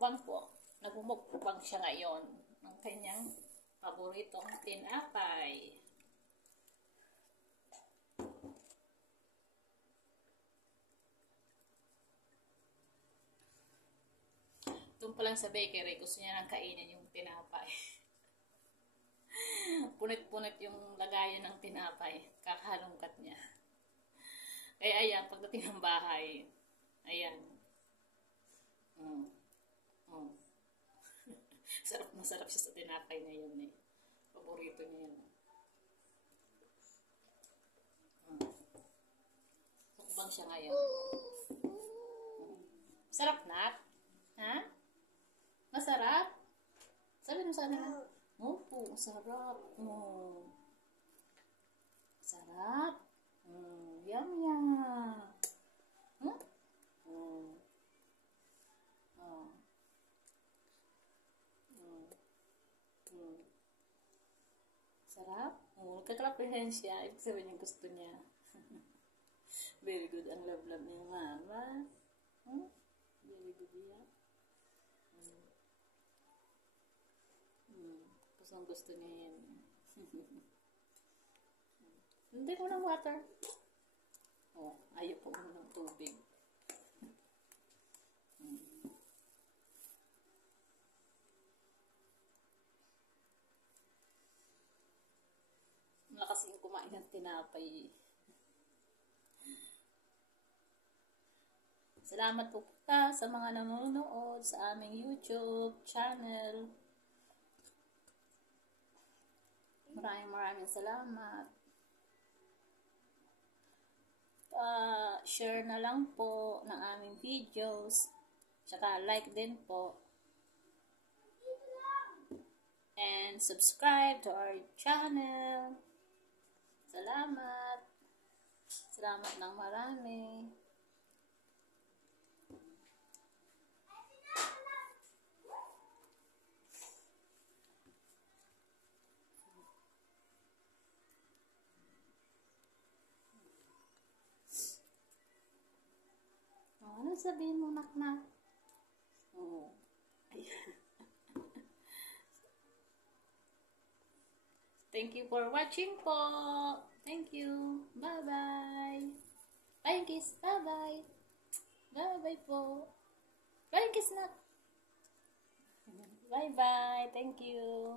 nagmumukbang po. Nagmumukbang siya ngayon ng kanyang paboritong tinapay. Doon pa lang sa bakery, gusto niya nang kainin yung tinapay. Punit-punit yung lagayan ng tinapay. Kakalungkat niya. Kaya ayan, pagdating ng bahay, ayan. Sarap na sarap siya sa tinapay na yun eh. Paborito niya yun. Mukbang siya ngayon. Sarap na? Ha? Masarap? Sabi mo sana. Opo, masarap. Sarap. Yum yum. Sarap. Nagkaklapihan siya. Ibig sabihin yung gusto niya. Very good ang love-love niya, mama. Very good yan. Gusto niya yan. Hindi ko ng water. Ayaw po mo ng tubig. Malakas yung kumain ng tinapay. Salamat po sa mga nanonood sa aming YouTube channel. Maraming salamat. Share na lang po ng aming videos. Tsaka like din po. And subscribe to our channel. Salamat. Salamat ng marami. Ano sabihin mo, naknak? Thank you for watching po. Thank you. Bye-bye. Bye, kiss. Bye-bye. Bye-bye po. Bye, kiss, nak. Bye-bye. Thank you.